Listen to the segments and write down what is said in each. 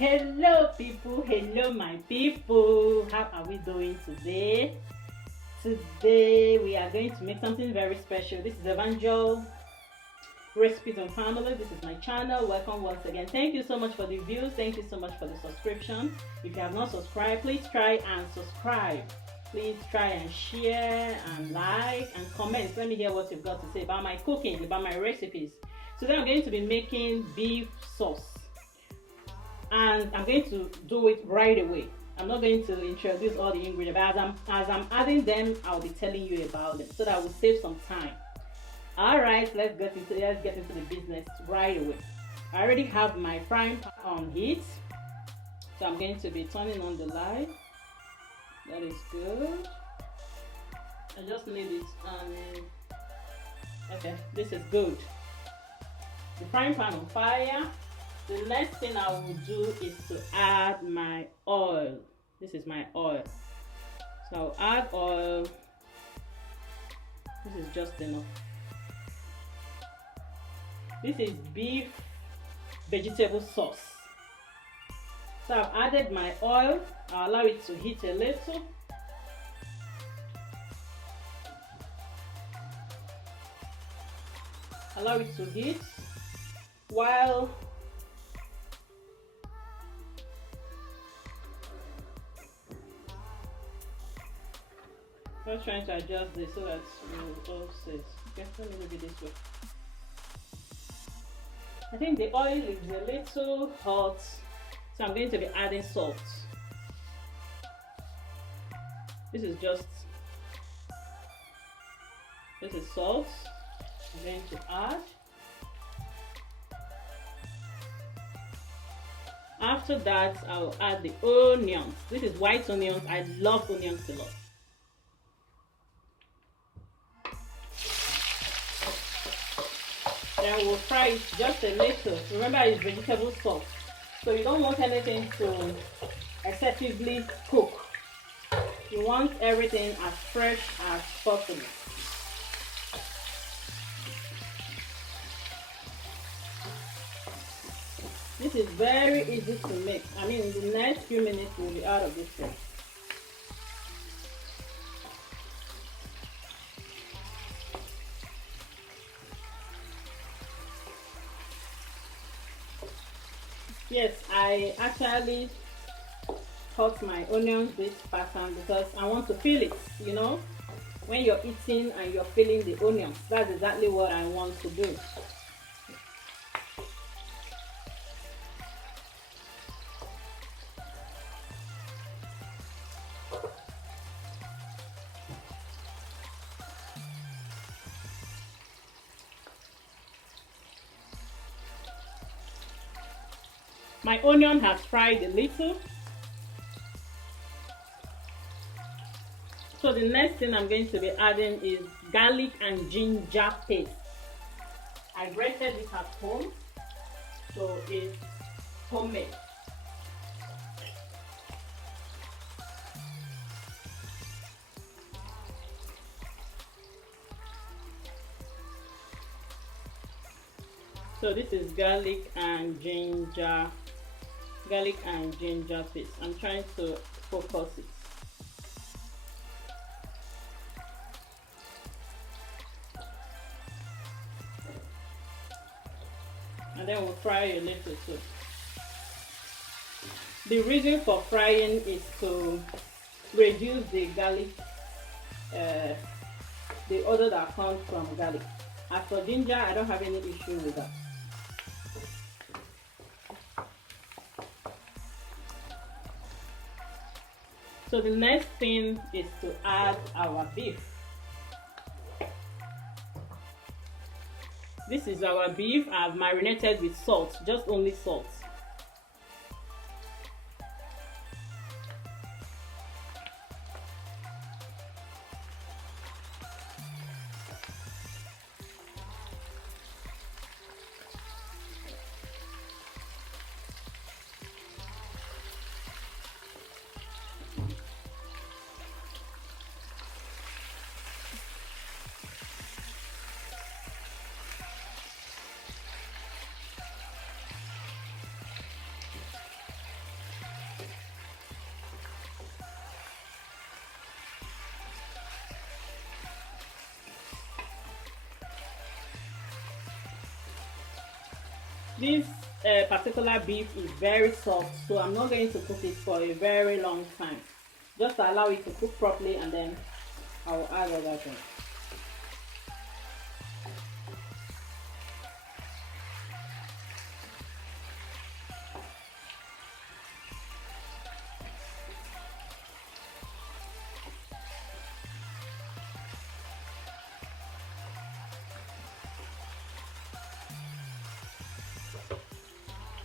Hello people, hello my people. How are we doing today? Today we are going to make something very special. This is Evangel Recipes and Family. This is my channel. Welcome once again. Thank you so much for the views. Thank you so much for the subscription. If you have not subscribed, please try and subscribe. Please try and share and like and comment. Let me hear what you've got to say about my cooking, about my recipes. Today I'm going to be making beef sauce. And I'm going to do it right away. I'm not going to introduce all the ingredients, but as I'm adding them, I'll be telling you about them so that we'll save some time. Alright, let's get into the business right away. I already have my frying pan on heat, so I'm going to be turning on the light. That is good. I just need it. Okay, this is good. The frying pan on fire. The next thing I will do is to add my oil. This is my oil. So I'll add oil. This is just enough. This is beef vegetable sauce. So I've added my oil. I'll allow it to heat a little. Allow it to heat while I'm just trying to adjust this so that it all says. Okay, let me move it this way. I think the oil is a little hot, so I'm going to be adding salt. This is salt. I'm going to add. After that, I'll add the onions. This is white onions. I love onions a lot. Then we'll fry it just a little. Remember, it's vegetable sauce, so you don't want anything to excessively cook. You want everything as fresh as possible. This is very easy to make. I mean, in the next few minutes we'll be out of this thing. Yes, I actually cut my onions this pattern because I want to feel it, you know. When you're eating and you're feeling the onions, that's exactly what I want to do. My onion has fried a little. So the next thing I'm going to be adding is garlic and ginger paste. I grated it at home, so it's homemade. So this is garlic and ginger paste. I'm trying to focus it. And then we'll fry a little too. The reason for frying is to reduce the garlic, the odor that comes from garlic. As for ginger, I don't have any issue with that. So the next thing is to add our beef. This is our beef. I've marinated with salt, just only salt. This particular beef is very soft, so I'm not going to cook it for a very long time. Just allow it to cook properly, and then I'll add other things.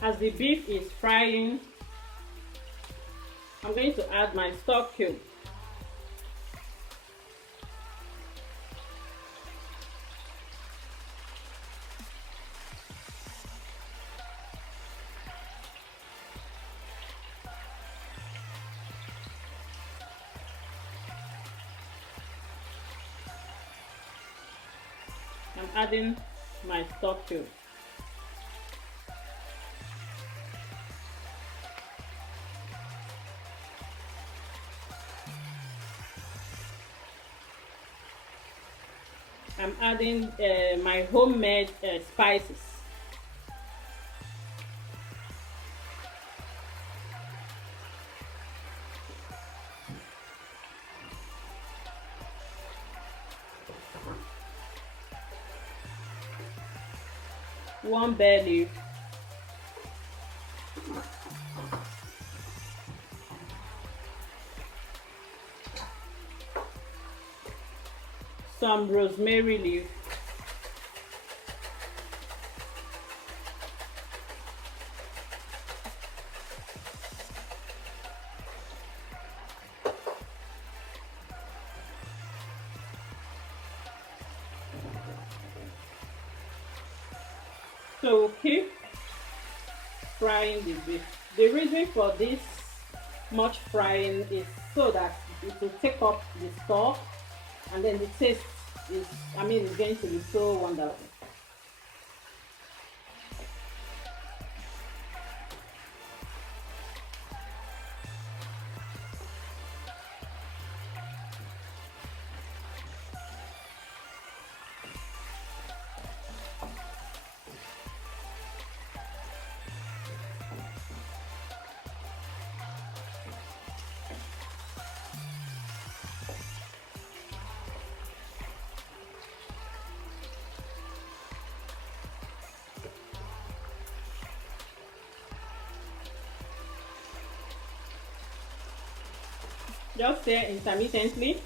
As the beef is frying, I'm going to add my stock cube. I'm adding my stock cube. I'm adding my homemade spices. One bay leaf. Some rosemary leaf. So keep frying the beef. The reason for this much frying is so that it will take up the stock, and then the taste is, it's going to be so wonderful. Just stir intermittently.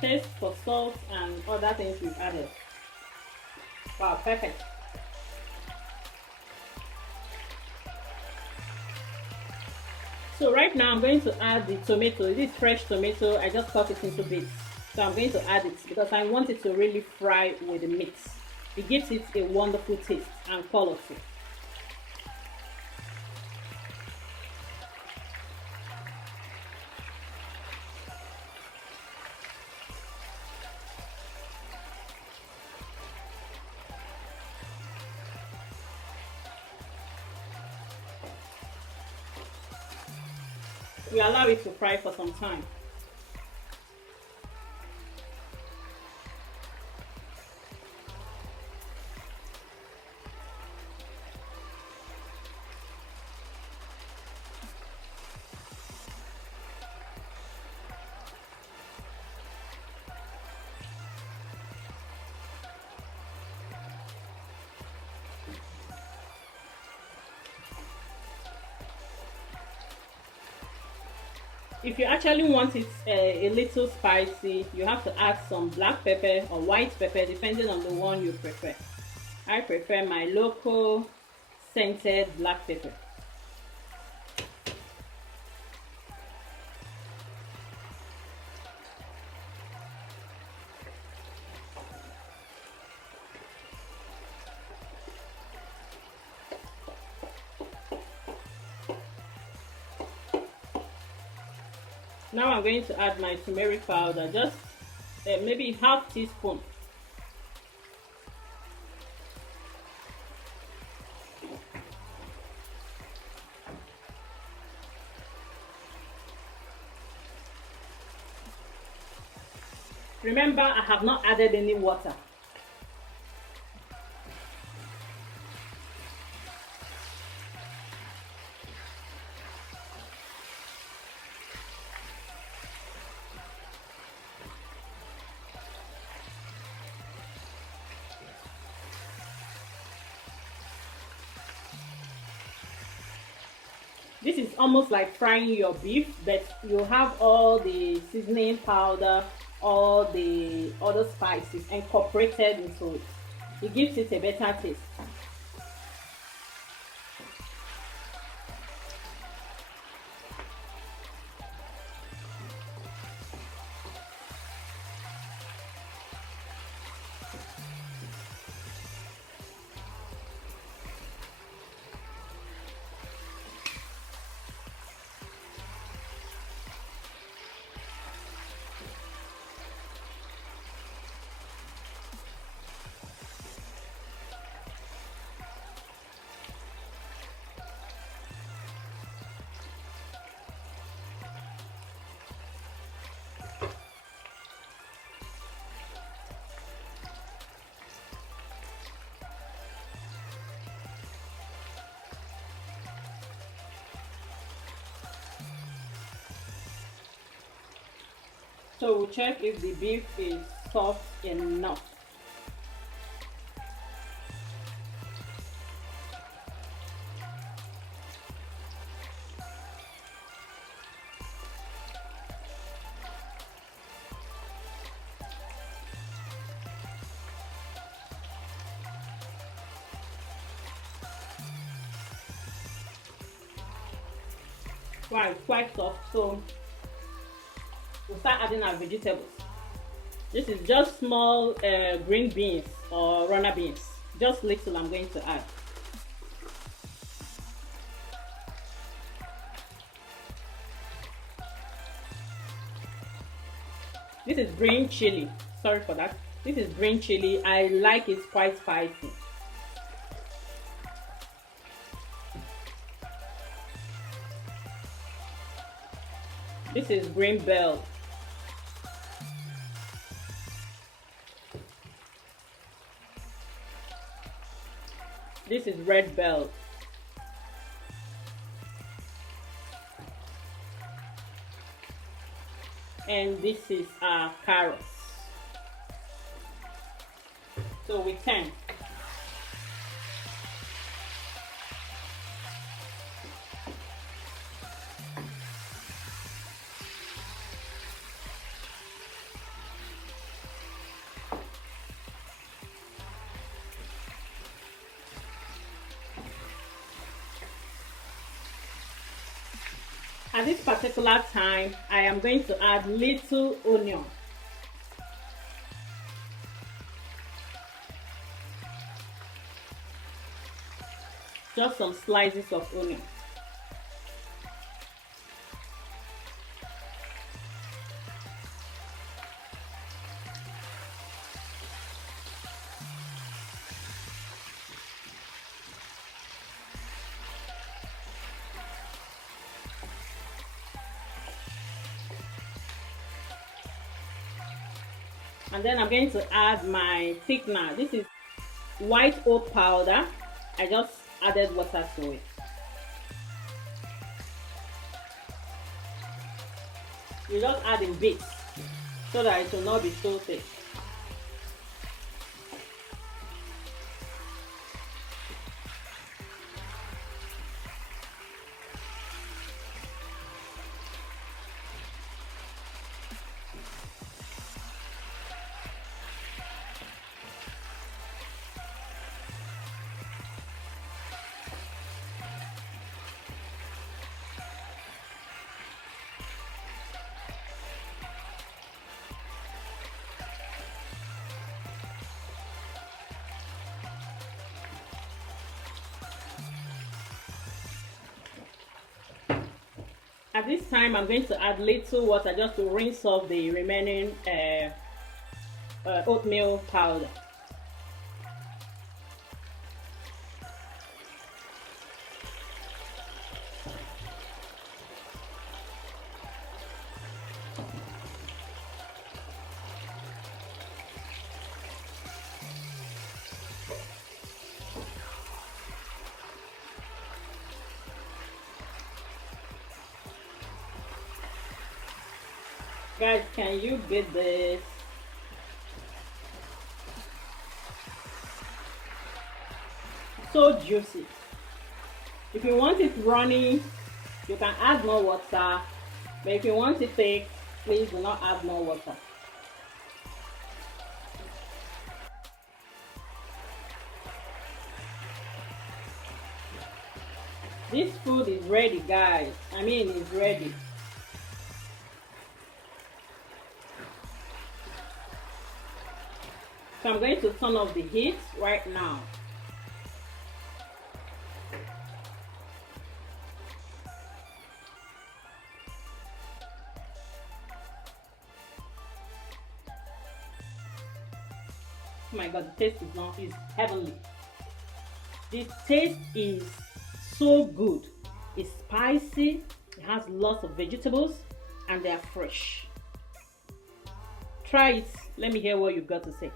Taste for salt and other things we've added. Wow, perfect. So right now I'm going to add the tomato. This is fresh tomato. I just cut it into bits. So I'm going to add it because I want it to really fry with the meat. It gives it a wonderful taste and color too. We allow it to fry for some time. If you actually want it a little spicy, you have to add some black pepper or white pepper depending on the one you prefer. I prefer my local scented black pepper. Now I'm going to add my turmeric powder, just maybe half teaspoon. Remember, I have not added any water. This is almost like frying your beef, but you have all the seasoning powder, all the other spices incorporated into it. It gives it a better taste. So we'll check if the beef is soft enough. Wow, it's quite soft, so we'll start adding our vegetables. This is just small green beans or runner beans. Just little I'm going to add. This is green chili. Sorry for that. This is green chili. I like it quite spicy. This is green bell. This is red bell. And this is carrots. So we turn. At this particular time, I am going to add little onion. Just some slices of onion. And then I'm going to add my thickener. This is white oat powder. I just added water to it. You just add in bits so that it will not be so thick. At this time, I'm going to add little water just to rinse off the remaining oatmeal powder. Guys, can you beat this? So juicy. If you want it runny, you can add more water. But if you want it thick, please do not add more water. This food is ready, guys. I mean, it's ready. So I'm going to turn off the heat right now. Oh my god, the taste is heavenly. The taste is so good. It's spicy, it has lots of vegetables, and they are fresh. Try it. Let me hear what you've got to say.